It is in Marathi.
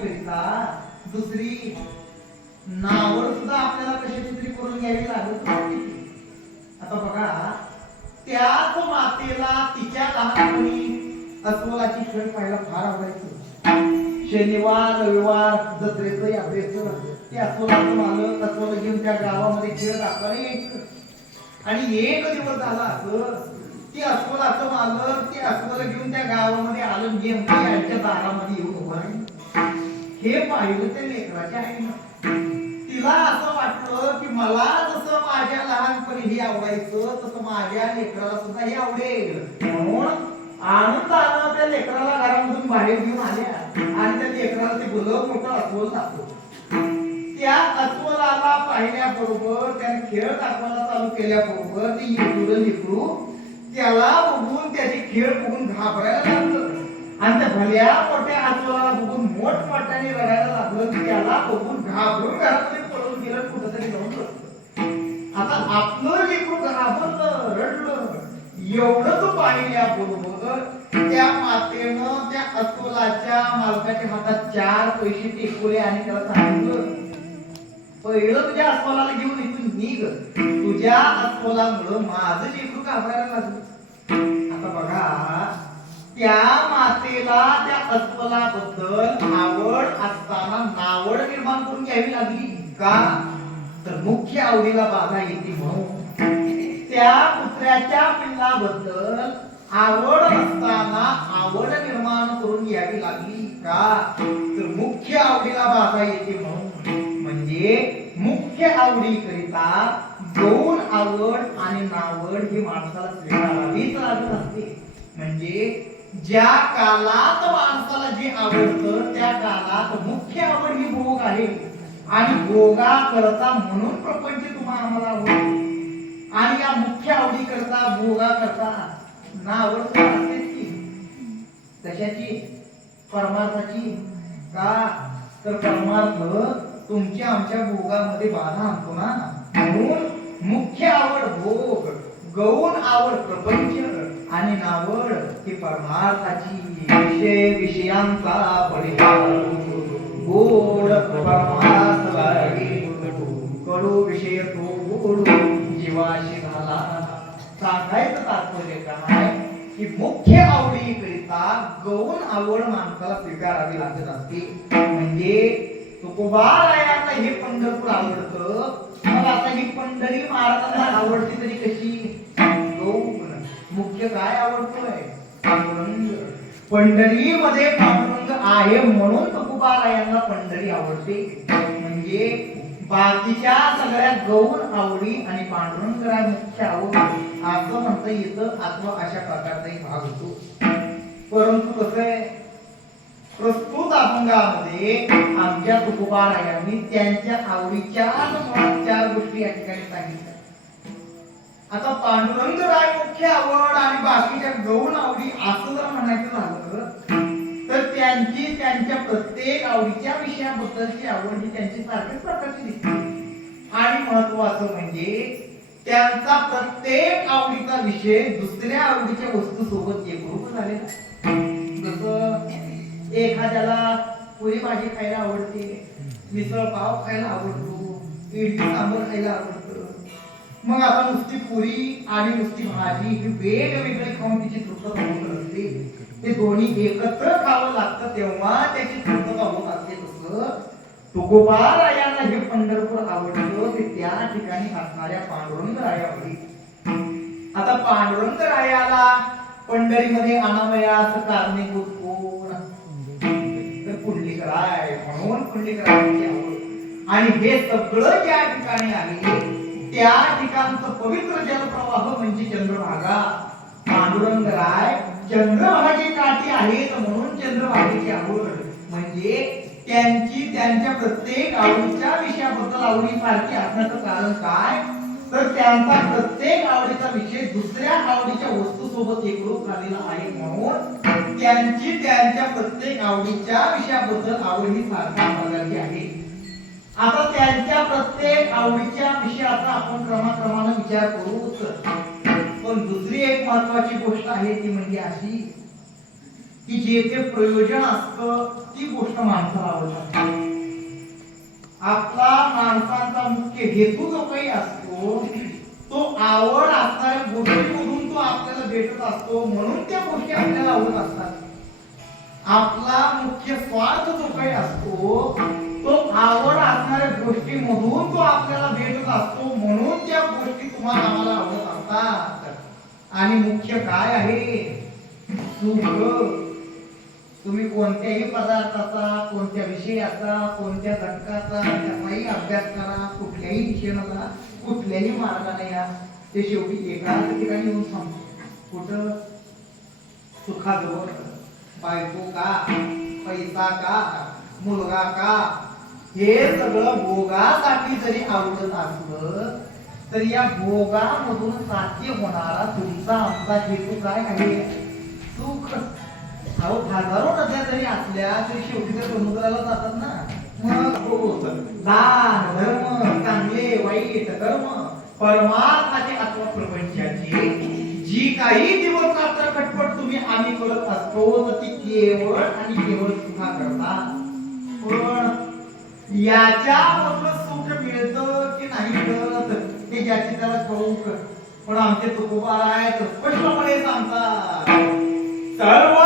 करिता दुसरी नावड सुद्धा आपल्याला कशाची तरी करून घ्यावी लागत होती. आता बघा, त्याच मातेला तिच्या लहानपणी अस्वलाची खेळ पाहायला फार आवडायचं. शनिवार रविवार जत्रेचं यात्रेचं ते अस्वलाचं मालक अस्वल घेऊन त्या गावामध्ये खेळ दाखवायला यायचं. आणि एक दिवस झाला असं ती अस्वलाचं मालक ते अस्वल घेऊन त्या गावामध्ये आलं, नेमकं यांच्या दारामध्ये येऊन उभं राहिलं. हे पाहिलं त्या लेकराच्या आईनं. तिला असं वाटलं की मला जसं माझ्या लहानपणी हे आवडायचं तसं माझ्या लेकराला सुद्धा हे आवडेल. म्हणून आनंदानं त्या लेकराला घरामधून बाहेर घेऊन आल्या आणि त्या लेकराला ते भलं मोठं अस्वल दाखवलं. त्या अस्वलाला पाहिल्याबरोबर त्याने खेळ दाखवायला चालू केल्याबरोबर ती लेकरू त्याला बघून त्याची खेळ बघून घाबरायला लागलं आणि त्या भल्या मोठ्या अस्वलाला बघून मोठमोठ्याने रडायला लागलं. त्याला बघून घाबरून घरामध्ये पळून गेलं, कुठेतरी जाऊन बसलं. आता आपलं लेकरू घाबरलं, रडलं. एवढंच पाहिल्याबरोबर त्या मातेनं त्या अस्वलाच्या मालकाच्या हातात 4 पैसे टेकवले आणि त्याला सांगितलं, पहिलं तुझ्या अस्वलाला घेऊन इथून निघ. तुझ्या अस्वलामुळं माझं लेकरू घाबरायला लागलं. आता बघा, त्या मातेला त्या अस्वलाबद्दल आवड असताना नावड निर्माण करून घ्यावी लागली का? तर मुख्य आवडीला बाधा येते म्हणून. त्या कुत्र्याच्या पिल्लाबद्दल आवड असताना आवड निर्माण करून घ्यावी लागली का? तर मुख्य आवडीला बाधा येते म्हणून. म्हणजे मुख्य आवडी करिता गौण आवड आणि नावड ही माणसाला स्वीकारावीच लागत असते. म्हणजे ज्या कालात माणसाला जे आवडतं त्या कालात मुख्य आवड ही भोग आहे आणि भोगा करता म्हणून प्रपंच तुम्हाला आम्हाला आवडतो. आणि या मुख्य आवडी करता भोगा करता नावड असतेच की. कशाची? परमार्थाची. का? तर परमार्थ तुमच्या आमच्या भोगामध्ये बाधा आणतो ना. म्हणून मुख्य आवड भोग, गौण आवड प्रपंच आणि नावड ही परमार्थाची. विषय विषयांचा परिहार गोड परमार्थ लागे, कडू विषय तो गोड जीवाशी झाला. सांगायचं तात्पर्य काय की मुख्य आवडी करिता गौण आवड माणसाला स्वीकारावी लागत असते. म्हणजे तुकोबारायांना हे पंढरपूर आवडतं, मग आता ही पंढरी महाराजांना आवडते तरी कशी? गौण. मुख्य काय आवडतोय? पांडुरंग. पंढरीमध्ये पांडुरंग आहे म्हणून तुकोबारायांना पंढरी आवडते. म्हणजे बाकीच्या सगळ्या गौण आवडी आणि पांडुरंगराय मुख्य आवड असं म्हणता येतं अथवा अशा प्रकारचा एक भाग होतो. परंतु कसं आहे, प्रस्तुत अभंगामध्ये आमच्या तुकोबारायांनी त्यांच्या आवडीच्या 4 गोष्टी या ठिकाणी सांगितल्या. आता पांडुरंगराय मुख्य आवड आणि बाकीच्या गौण आवडी असं जर म्हणायचं झालं तर त्यांची त्यांच्या प्रत्येक आवडीच्या विषयाबद्दलची आवड ही त्यांची सारखीच प्रकारची दिसते. आणि महत्वाचं म्हणजे त्यांचा प्रत्येक आवडीचा विषय दुसऱ्या आवडीच्या वस्तू सोबत एकरूप झालेला. जसं एखाद्याला पुरी भाजी खायला आवडते, मिसळ पाव खायला आवडतो, इडली सांबर खायला आवडतं. मग आता नुसती पुरी आणि नुसती भाजी ही वेगवेगळी खाऊन तिची तृप्तता होत असते. ते दोन्ही एकत्र खावं लागतं तेव्हा त्याची तृप्तता होत असते. तसं तुकोबारायांना हे पंढरपूर आवडतं ते त्या ठिकाणी असणाऱ्या पांडुरंगरायावरी. आता पांडुरंगरायाला पंढरीमध्ये आणावयास कारणीभूत कोण? तर पुंडलिकराय. म्हणून पुंडलिकरायांची आवड. आणि हे सगळं ज्या ठिकाणी आहे त्या ठिकाणचं पवित्र जलप्रवाह म्हणजे चंद्रभागा. पांडुरंगराय चंद्रभागेची काठी आहेत म्हणून चंद्रभागेची आवड. म्हणजे त्यांची त्यांच्या प्रत्येक आवडीच्या विषयाबद्दल आवडी सारखी असण्याचं कारण काय? तर त्यांचा प्रत्येक आवडीचा विषय दुसऱ्या आवडीच्या वस्तू सोबत एकरूप झालेला आहे म्हणून त्यांची त्यांच्या प्रत्येक आवडीच्या विषयाबद्दल आवड ही सारखी झालेली आहे. आता त्यांच्या प्रत्येक आवडीच्या विषयाचा आपण क्रमाक्रमाने विचार करूच. पण दुसरी एक महत्वाची गोष्ट आहे ती म्हणजे अशी की जे ते प्रयोजन असतं ती गोष्ट माणसाला आवडत. आपला माणसाचा मुख्य हेतू जो काही असतो तो आवड असणाऱ्या गोष्टीमधून तो आपल्याला भेटत असतो, म्हणून त्या गोष्टी आपल्याला आवडत असतात. आपला मुख्य स्वार्थ जो काही असतो तो आवड असणाऱ्या गोष्टीमधून तो आपल्याला भेटत असतो, म्हणून त्या गोष्टी तुम्हाला आम्हाला आवडत असतात. आणि मुख्य काय आहे? सुख. तुम्ही कोणत्याही पदार्थाचा, कोणत्या विषयाचा, कोणत्या घटकाचा त्याचाही अभ्यास करा, कुठल्याही दिशेनं जा, कुठल्याही मार्गाने या, ते शेवटी एकाच ठिकाणी येऊन थांबतो. कुठं? सुखाजवळ. बायको का, पैसा का, मुलगा का, हे सगळं भोगासाठी जरी आवडत असलं तर या भोगामधून साध्य होणारा तुमचा आमचा हेतू काय आहे? सुख. अहो हजारो नद्या जरी असल्या तरी शेवटी त्या समुद्राला जातात ना. मग दान धर्म, चांगले वाईट कर्म, परमार्थाचे अथवा प्रपंचाची जी काही दिवस रात्र खटपट तुम्ही आम्ही करत असतो तर ती केवळ आणि केवळ सुखा करता. पण याच्यामधलं सुख मिळतं की नाही मिळत हे ज्याची त्याला ठाऊक. पण आमचे तुकोबा आहेत स्पष्टपणे सांगतात, सर्व